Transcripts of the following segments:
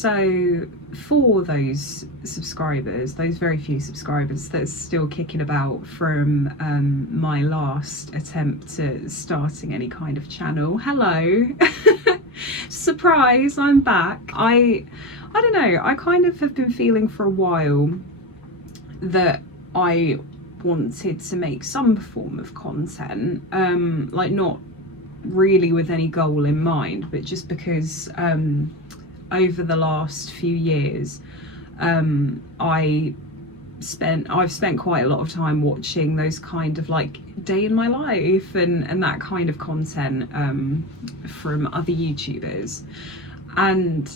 So for those subscribers, those very few subscribers that's still kicking about from my last attempt at starting any kind of channel, hello. Surprise, I'm back. I don't know, I kind of have been feeling for a while that I wanted to make some form of content, like not really with any goal in mind, but just because over the last few years I've spent quite a lot of time watching those kind of like day in my life and that kind of content from other YouTubers, and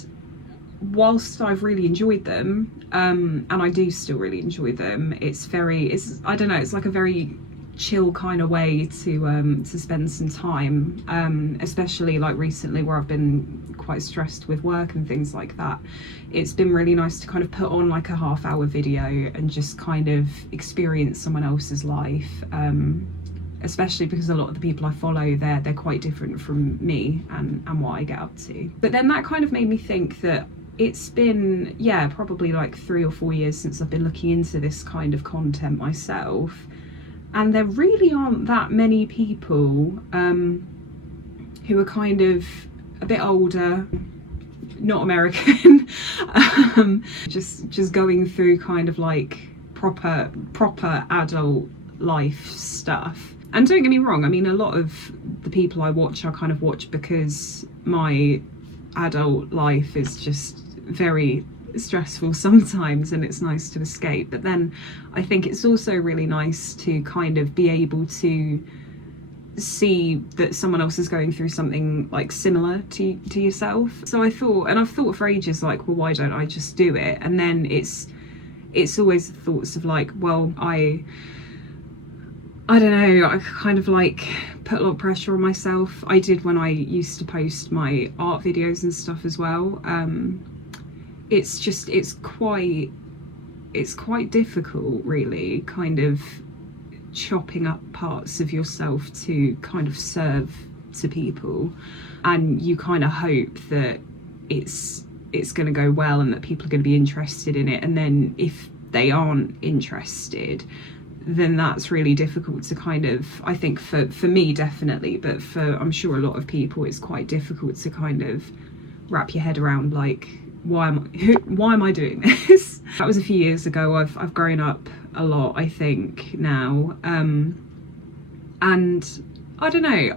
whilst I've really enjoyed them, and I do still really enjoy them, I don't know, it's like a very chill kind of way to spend some time, especially like recently where I've been quite stressed with work and things like that. It's been really nice to kind of put on like a half-hour video and just kind of experience someone else's life, especially because a lot of the people I follow, they're quite different from me and what I get up to. But then that kind of made me think that it's been, yeah, probably like 3 or 4 years since I've been looking into this kind of content myself, and there really aren't that many people who are kind of a bit older, not American, just going through kind of like proper adult life stuff. And don't get me wrong, I mean, a lot of the people I watch, I kind of watch because my adult life is just very stressful sometimes and it's nice to escape. But then I think it's also really nice to kind of be able to see that someone else is going through something like similar to yourself. So I thought, and I've thought for ages, like, well, why don't I just do it? And then it's always the thoughts of like, well, I don't know, I kind of like put a lot of pressure on myself. I did when I used to post my art videos and stuff as well. It's quite difficult, really, kind of chopping up parts of yourself to kind of serve to people, and you kind of hope that it's going to go well and that people are going to be interested in it, and then if they aren't interested, then that's really difficult to kind of, I think for me definitely, but for I'm sure a lot of people, it's quite difficult to kind of wrap your head around, like, why am I doing this? That was a few years ago. I've grown up a lot, I think, now, and I don't know,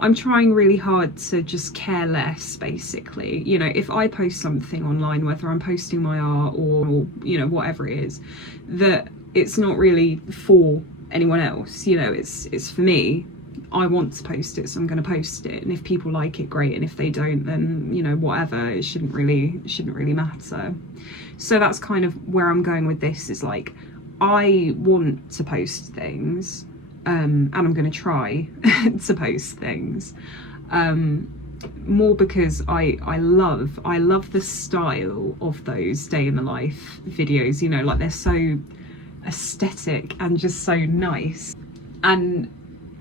I'm trying really hard to just care less, basically. You know, if I post something online, whether I'm posting my art or you know, whatever it is, that it's not really for anyone else, you know, it's for me. I want to post it, so I'm going to post it, and if people like it, great, and if they don't, then, you know, whatever, it shouldn't really matter. So that's kind of where I'm going with this, is like, I want to post things, and I'm going to try to post things, more because I love the style of those day in the life videos, you know, like they're so aesthetic and just so nice. And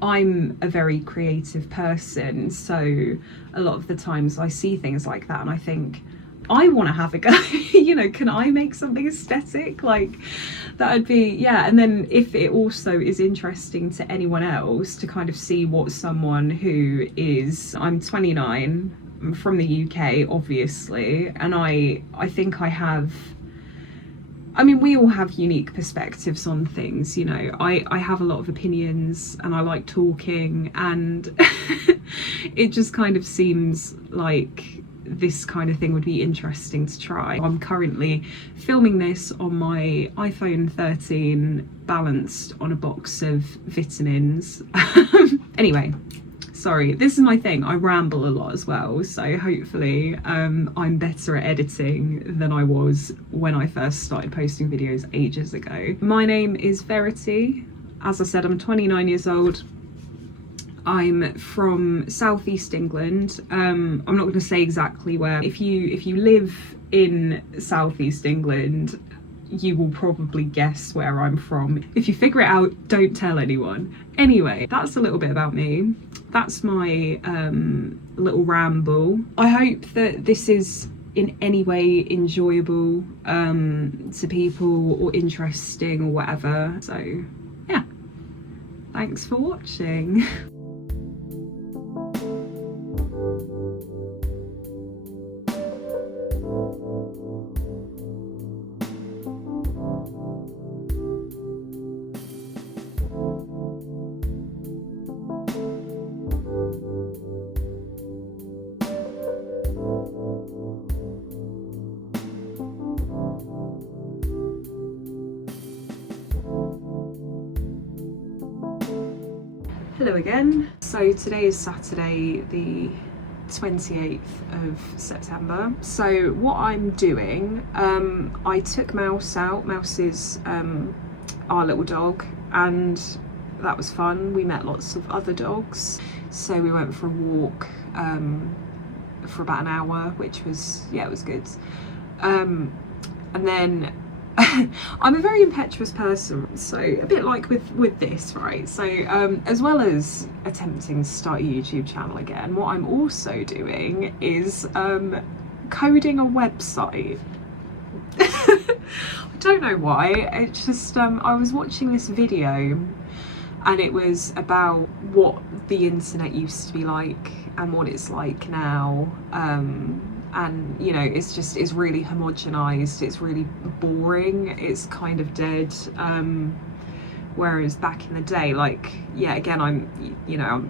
I'm a very creative person, so a lot of the times I see things like that and I think, I want to have a go. You know, can I make something aesthetic? Like, that would be, yeah. And then if it also is interesting to anyone else to kind of see what someone who is, I'm 29, I'm from the UK, obviously, and I think I mean, we all have unique perspectives on things, you know. I have a lot of opinions and I like talking, and it just kind of seems like this kind of thing would be interesting to try. I'm currently filming this on my iPhone 13 balanced on a box of vitamins. Anyway, sorry, this is my thing, I ramble a lot as well, so hopefully I'm better at editing than I was when I first started posting videos ages ago. My name is Verity. As I said, I'm 29 years old. I'm from southeast England. I'm not going to say exactly where. If you live in southeast England, you will probably guess where I'm from. If you figure it out, don't tell anyone. Anyway, that's a little bit about me. That's my little ramble. I hope that this is in any way enjoyable to people or interesting or whatever. So yeah, thanks for watching. Hello again. So today is Saturday the 28th of September. So what I'm doing, I took Mouse out. Mouse is our little dog, and that was fun. We met lots of other dogs. So we went for a walk for about an hour, which was, yeah, it was good. And then I'm a very impetuous person, so a bit like with this, right? So as well as attempting to start a YouTube channel again, what I'm also doing is coding a website. I don't know why, it's just I was watching this video and it was about what the internet used to be like and what it's like now. And you know, it's really homogenized, it's really boring, it's kind of dead. Whereas back in the day, like, yeah, again, I'm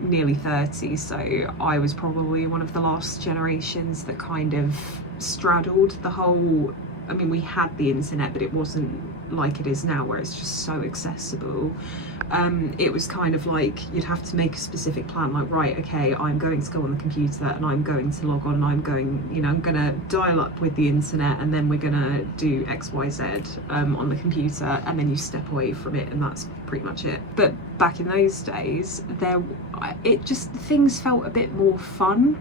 nearly 30, so I was probably one of the last generations that kind of straddled the whole, I mean, we had the internet, but it wasn't like it is now where it's just so accessible. It was kind of like you'd have to make a specific plan, like, right, okay, I'm going to go on the computer and I'm going to log on and I'm gonna dial up with the internet, and then we're gonna do XYZ on the computer, and then you step away from it and that's pretty much it. But back in those days, things felt a bit more fun,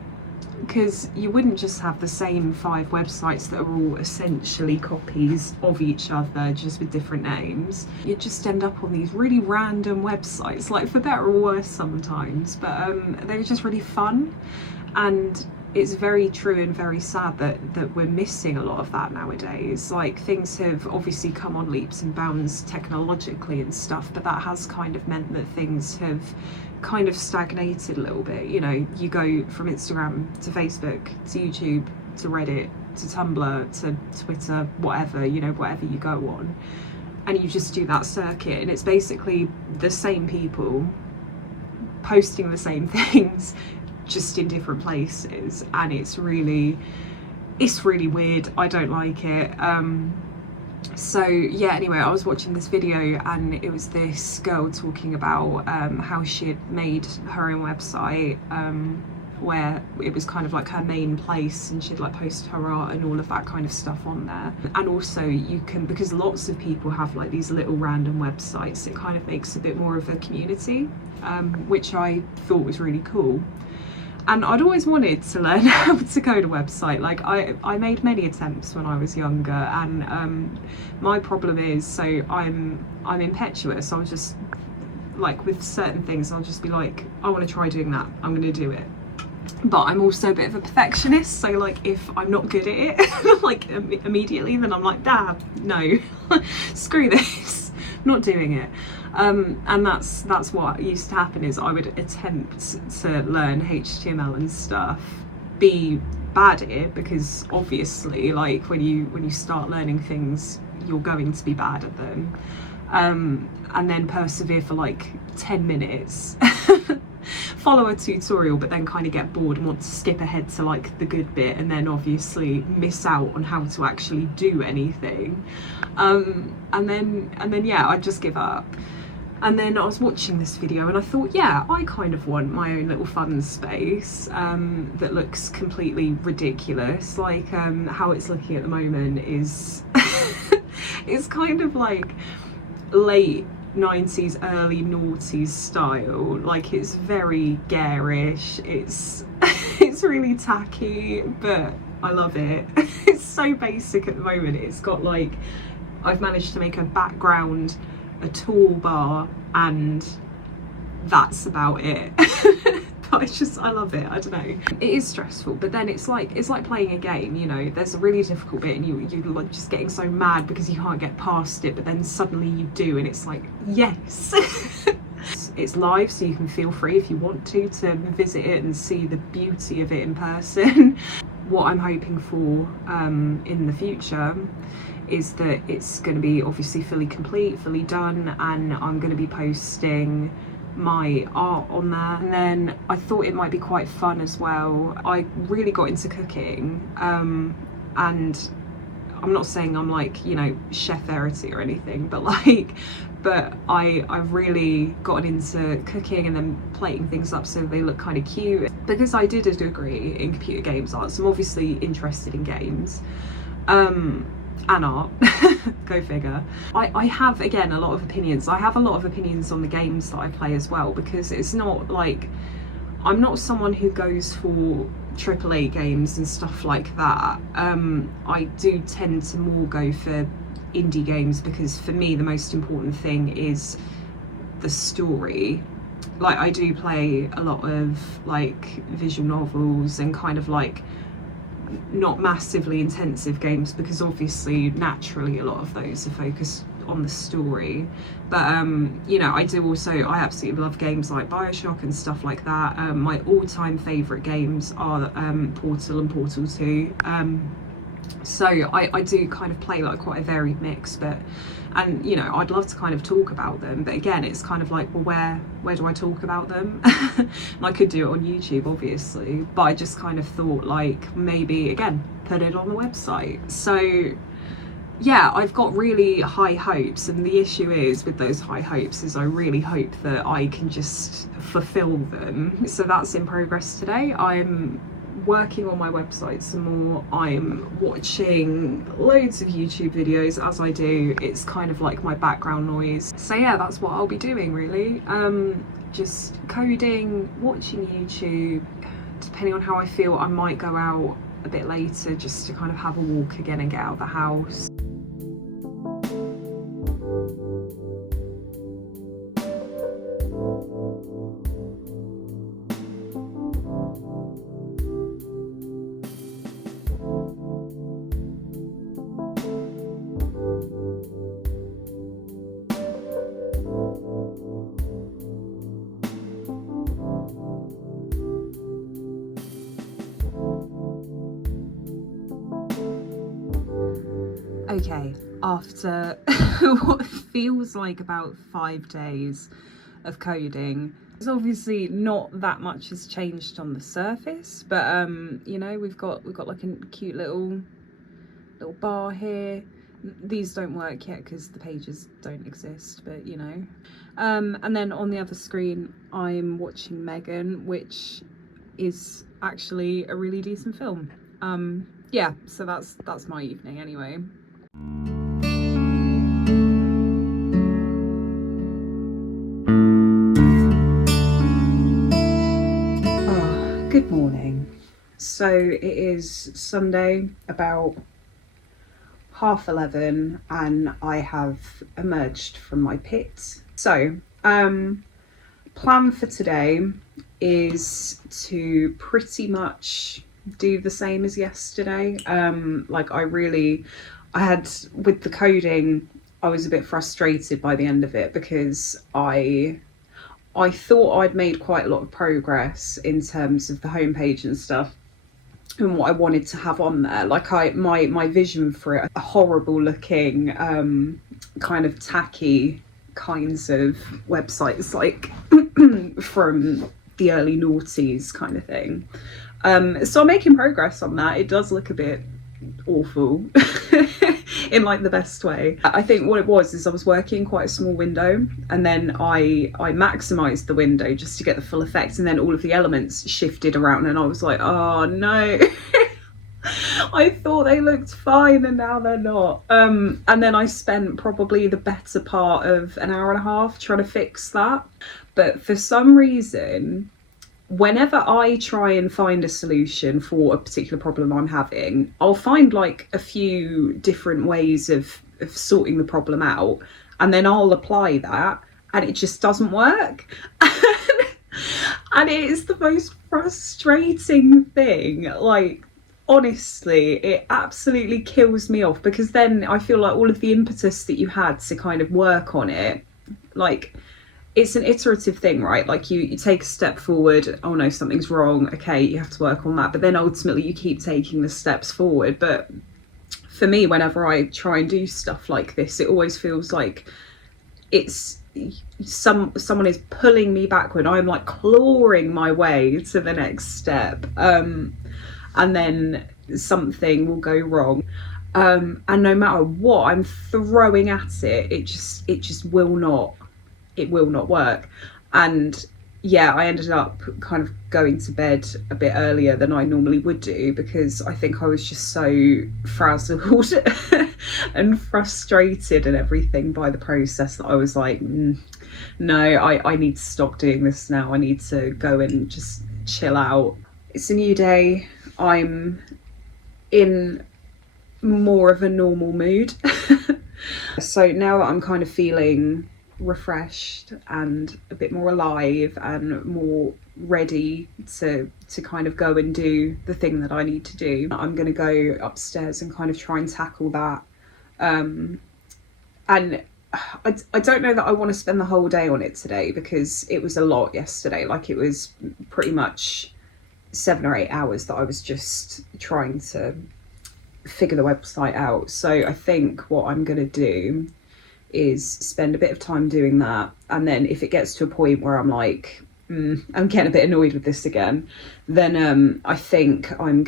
because you wouldn't just have the same 5 websites that are all essentially copies of each other, just with different names. You'd just end up on these really random websites, like, for better or worse sometimes, but they were just really fun. And it's very true and very sad that we're missing a lot of that nowadays. Like, things have obviously come on leaps and bounds technologically and stuff, but that has kind of meant that things have kind of stagnated a little bit. You know, you go from Instagram to Facebook to YouTube to Reddit to Tumblr to Twitter, whatever, you know, whatever you go on, and you just do that circuit, and it's basically the same people posting the same things, just in different places, and it's really weird. I don't like it. So yeah, anyway, I was watching this video and it was this girl talking about how she had made her own website, where it was kind of like her main place, and she'd like post her art and all of that kind of stuff on there. And also you can, because lots of people have like these little random websites, it kind of makes a bit more of a community, which I thought was really cool. And I'd always wanted to learn how to code a website. Like, I made many attempts when I was younger, and my problem is, so I'm impetuous. I'm just like, with certain things, I'll just be like, I want to try doing that, I'm going to do it. But I'm also a bit of a perfectionist, so like, if I'm not good at it like immediately, then I'm like, no, screw this, not doing it. And that's what used to happen, is I would attempt to learn HTML and stuff, be bad at it, because obviously, like, when you start learning things, you're going to be bad at them, and then persevere for like 10 minutes follow a tutorial, but then kind of get bored and want to skip ahead to like the good bit, and then obviously miss out on how to actually do anything, and then yeah, I'd just give up. And then I was watching this video and I thought, yeah, I kind of want my own little fun space that looks completely ridiculous. Like how it's looking at the moment is it's kind of like late 90s, early noughties style. Like, it's very garish, it's it's really tacky, but I love it. It's so basic at the moment. It's got like I've managed to make a background, a toolbar, and that's about it. But I love it. I don't know. It is stressful, but then it's like playing a game, you know. There's a really difficult bit and you're like just getting so mad because you can't get past it, but then suddenly you do, and it's like, yes. It's live, so you can feel free if you want to visit it and see the beauty of it in person. What I'm hoping for in the future is that it's going to be obviously fully complete, fully done, and I'm going to be posting my art on there. And then I thought it might be quite fun as well. I really got into cooking, and I'm not saying I'm like, you know, Chef Verity or anything, but I've really gotten into cooking and then plating things up so they look kind of cute. Because I did a degree in computer games art, so I'm obviously interested in games. And art. Go figure. I have, again, a lot of opinions. I have a lot of opinions on the games that I play as well, because it's not like, I'm not someone who goes for AAA games and stuff like that. I do tend to more go for indie games, because for me the most important thing is the story. Like, I do play a lot of like visual novels and kind of like not massively intensive games, because obviously naturally a lot of those are focused on the story. But you know, I absolutely love games like Bioshock and stuff like that. My all-time favourite games are Portal and Portal 2. So I do kind of play like quite a varied mix, and you know, I'd love to kind of talk about them, but again, it's kind of like, well, where do I talk about them? And I could do it on YouTube, obviously, but I just kind of thought, like, maybe again put it on the website. So yeah, I've got really high hopes, and the issue is with those high hopes is I really hope that I can just fulfill them. So that's in progress today. I'm working on my website some more. I'm watching loads of YouTube videos as I do. It's kind of like my background noise. So yeah, that's what I'll be doing really. Just coding, watching YouTube. Depending on how I feel, I might go out a bit later just to kind of have a walk again and get out of the house. Okay, after what feels like about 5 days of coding, there's obviously not that much has changed on the surface, but you know, we've got like a cute little bar here. These don't work yet because the pages don't exist, but you know. And then on the other screen I'm watching Megan, which is actually a really decent film. Yeah, so that's my evening anyway. Good morning. So it is Sunday, about 11:30, and I have emerged from my pit. So plan for today is to pretty much do the same as yesterday. Like I had, with the coding, I was a bit frustrated by the end of it, because I thought I'd made quite a lot of progress in terms of the homepage and stuff and what I wanted to have on there. Like my vision for it, a horrible looking, kind of tacky kinds of websites, like from the early noughties kind of thing. So I'm making progress on that. It does look a bit awful in like the best way. I think what it was is I was working quite a small window, and then I maximized the window just to get the full effect, and then all of the elements shifted around, and I was like, oh no. I thought they looked fine and now they're not. And then I spent probably the better part of an hour and a half trying to fix that. But for some reason, whenever I try and find a solution for a particular problem I'm having, I'll find like a few different ways of of sorting the problem out, and then I'll apply that and it just doesn't work. And it is the most frustrating thing. Like, honestly, it absolutely kills me off, because then I feel like all of the impetus that you had to kind of work on it, like, it's an iterative thing, right? Like, you take a step forward, oh no, something's wrong, okay, you have to work on that, but then ultimately you keep taking the steps forward. But for me, whenever I try and do stuff like this, it always feels like it's someone is pulling me backward. I'm like clawing my way to the next step, and then something will go wrong, and no matter what I'm throwing at it, it just will not work. And yeah, I ended up kind of going to bed a bit earlier than I normally would do, because I think I was just so frazzled and frustrated and everything by the process that I was like, no, I need to stop doing this now. I need to go and just chill out. It's a new day. I'm in more of a normal mood. So now that I'm kind of feeling refreshed and a bit more alive and more ready to kind of go and do the thing that I need to do, I'm going to go upstairs and kind of try and tackle that. And I don't know that I want to spend the whole day on it today, because it was a lot yesterday. Like, it was pretty much 7 or 8 hours that I was just trying to figure the website out. So I think what I'm going to do is spend a bit of time doing that, and then if it gets to a point where I'm like, I'm getting a bit annoyed with this again, then I think I'm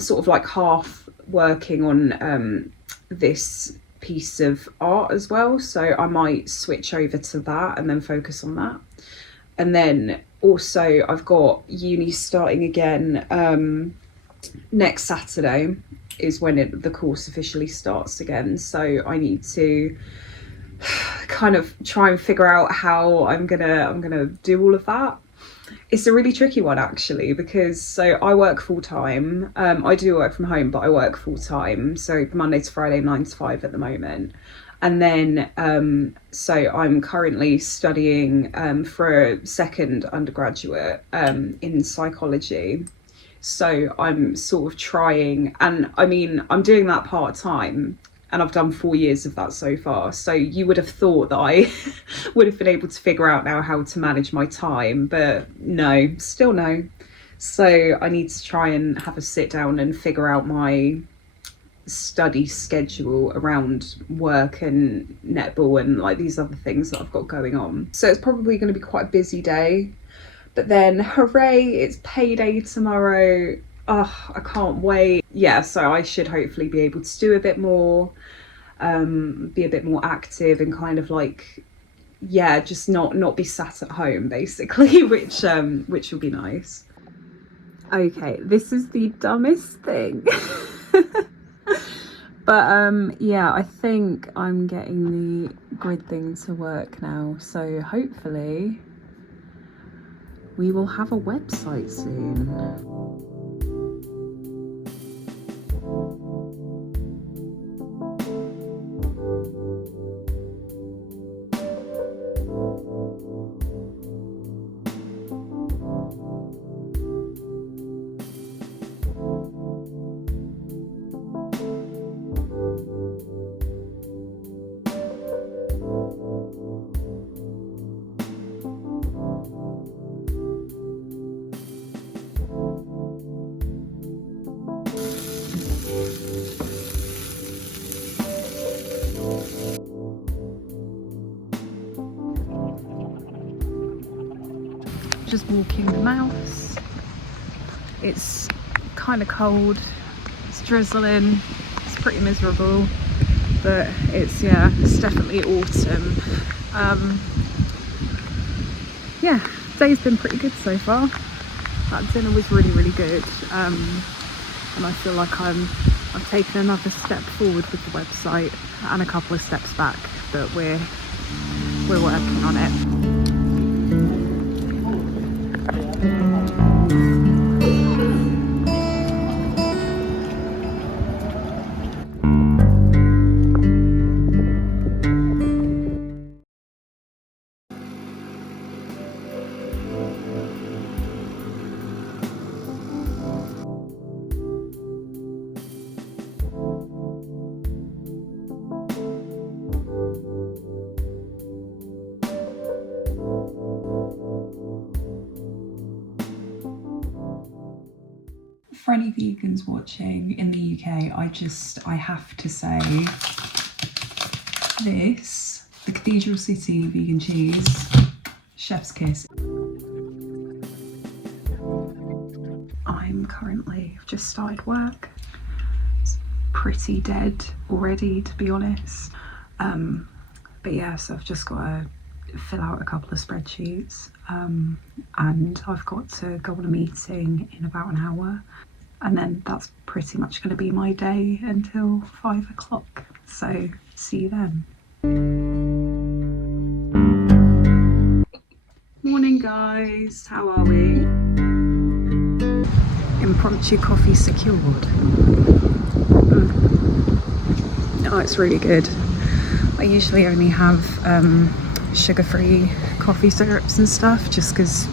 sort of like half working on this piece of art as well, so I might switch over to that and then focus on that. And then also I've got uni starting again next Saturday is when the course officially starts again, so I need to kind of try and figure out how I'm gonna do all of that. It's a really tricky one, actually, because so I work full time. I do work from home, but I work full time, so Monday to Friday, 9 to 5 at the moment. And then so I'm currently studying for a second undergraduate in psychology. So I'm sort of trying, and I mean, I'm doing that part-time, and I've done 4 years of that so far. So you would have thought that I would have been able to figure out now how to manage my time, but no, still no. So I need to try and have a sit down and figure out my study schedule around work and netball and like these other things that I've got going on. So it's probably going to be quite a busy day. But then, hooray, it's payday tomorrow. Oh, I can't wait. Yeah, so I should hopefully be able to do a bit more, be a bit more active, and kind of like, yeah, just not be sat at home, basically, which will be nice. Okay, this is the dumbest thing. But yeah, I think I'm getting the grid thing to work now, so hopefully we will have a website soon. Just walking the mouse. It's kind of cold, it's drizzling, it's pretty miserable, but it's definitely autumn. Yeah, day's been pretty good so far. That dinner was really good, and I feel like I've taken another step forward with the website and a couple of steps back, but we're working on it. any vegans watching in the UK, I have to say this, the Cathedral City vegan cheese, chef's kiss. I've just started work. It's pretty dead already, to be honest. But yeah, so I've just got to fill out a couple of spreadsheets, and I've got to go on a meeting in about an hour, and then that's pretty much going to be my day until 5 o'clock. So see you then. Morning guys, how are we? Impromptu coffee secured. Oh, it's really good. I usually only have sugar-free coffee syrups and stuff, just because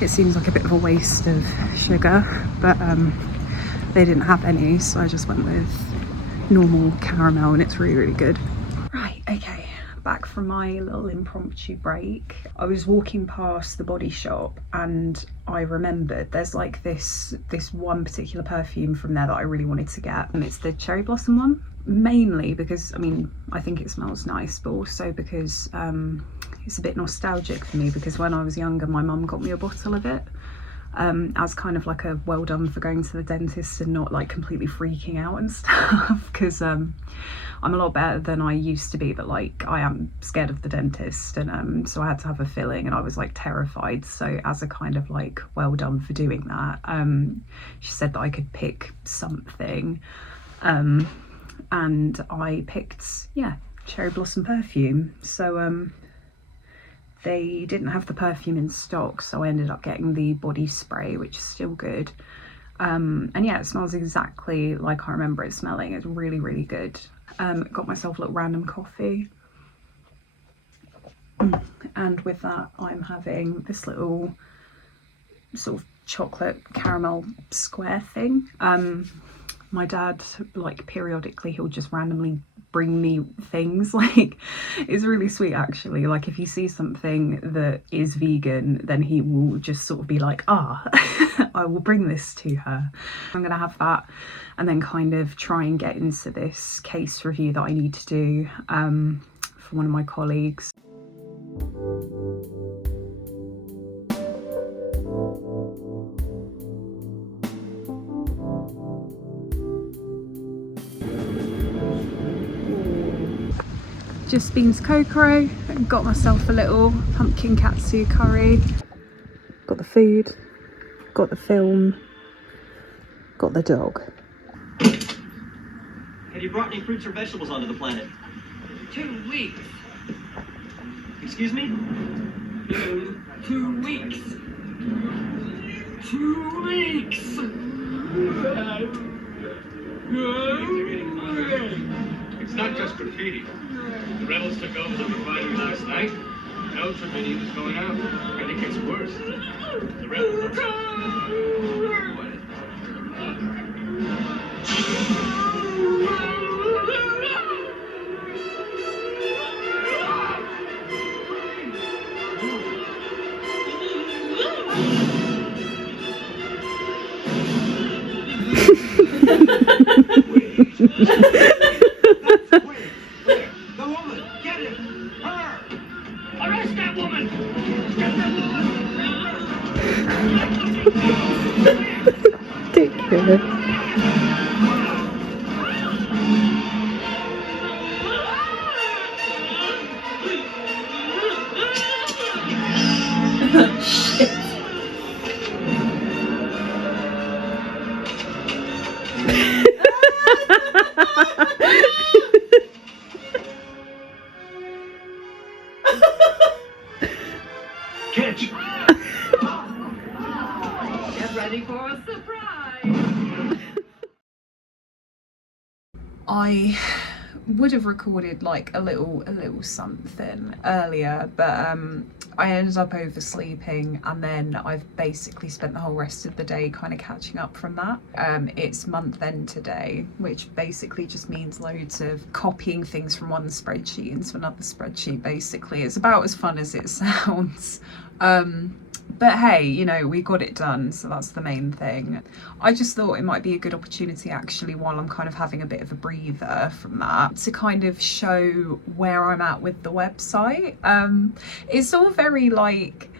it seems like a bit of a waste of sugar, but they didn't have any, so I just went with normal caramel, and it's really good. Right, okay, back from my little impromptu break. I was walking past the Body Shop and I remembered there's like this one particular perfume from there that I really wanted to get, and it's the cherry blossom one, mainly because I think it smells nice, but also because it's a bit nostalgic for me, because when I was younger my mum got me a bottle of it as kind of like a well done for going to the dentist and not like completely freaking out and stuff, because I'm a lot better than I used to be, but like I am scared of the dentist, and so I had to have a filling and I was like terrified. So as a kind of like well done for doing that, she said that I could pick something, and I picked, yeah, cherry blossom perfume. So they didn't have the perfume in stock, so I ended up getting the body spray, which is still good. And yeah, it smells exactly like I remember it smelling. It's really good. Got myself a little random coffee, and with that I'm having this little sort of chocolate caramel square thing. My dad, like periodically, he'll just randomly bring me things. Like, it's really sweet actually. Like if he sees something that is vegan, then he will just sort of be like, I will bring this to her. I'm gonna have that and then kind of try and get into this case review that I need to do for one of my colleagues. Just been to Kokoro and got myself a little pumpkin katsu curry. Got the food, got the film, got the dog. Have you brought any fruits or vegetables onto the planet? 2 weeks. Excuse me? 2 weeks. 2 weeks. It's not just graffiti. The rebels took over the refinery last night. No graffiti was going out. I think it's worse. The rebels The woman! Get him! Her! arrest that woman! Ridiculous. Catch! Get ready for a surprise. I would have recorded like a little something earlier, but I ended up oversleeping, and then I've basically spent the whole rest of the day kind of catching up from that. It's month end today, which basically just means loads of copying things from one spreadsheet into another spreadsheet. Basically, it's about as fun as it sounds. But hey, you know, we got it done, so that's the main thing. I just thought it might be a good opportunity actually, while I'm kind of having a bit of a breather from that, to kind of show where I'm at with the website. It's all very like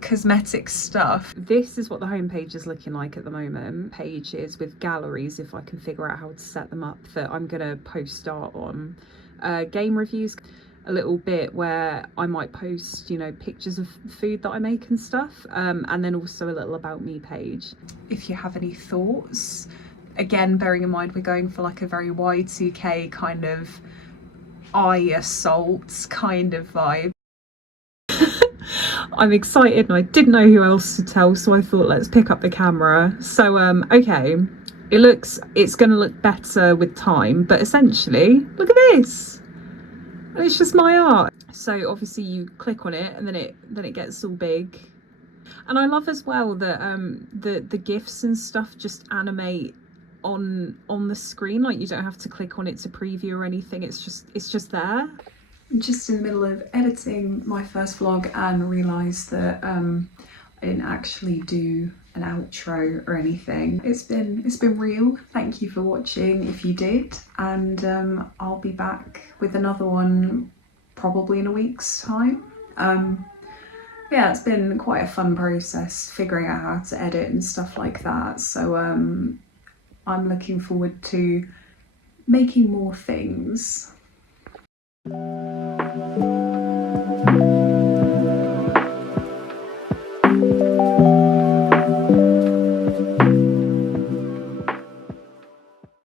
cosmetic stuff. This is what the homepage is looking like at the moment. Pages with galleries, if I can figure out how to set them up, that I'm gonna post art on. Game reviews, a little bit where I might post, you know, pictures of food that I make and stuff, and then also a little about me page. If you have any thoughts, again, bearing in mind we're going for like a very Y2K kind of eye assault kind of vibe. I'm excited and I didn't know who else to tell, so I thought let's pick up the camera. So okay, it's gonna look better with time, but essentially look at this. And it's just my art. So obviously you click on it and then it gets all big. And I love as well that the GIFs and stuff just animate on the screen. Like you don't have to click on it to preview or anything. It's just there. I'm just in the middle of editing my first vlog and realised that I didn't actually do an outro or anything. It's been real. Thank you for watching if you did, and I'll be back with another one probably in a week's time. Yeah, it's been quite a fun process figuring out how to edit and stuff like that, so I'm looking forward to making more things.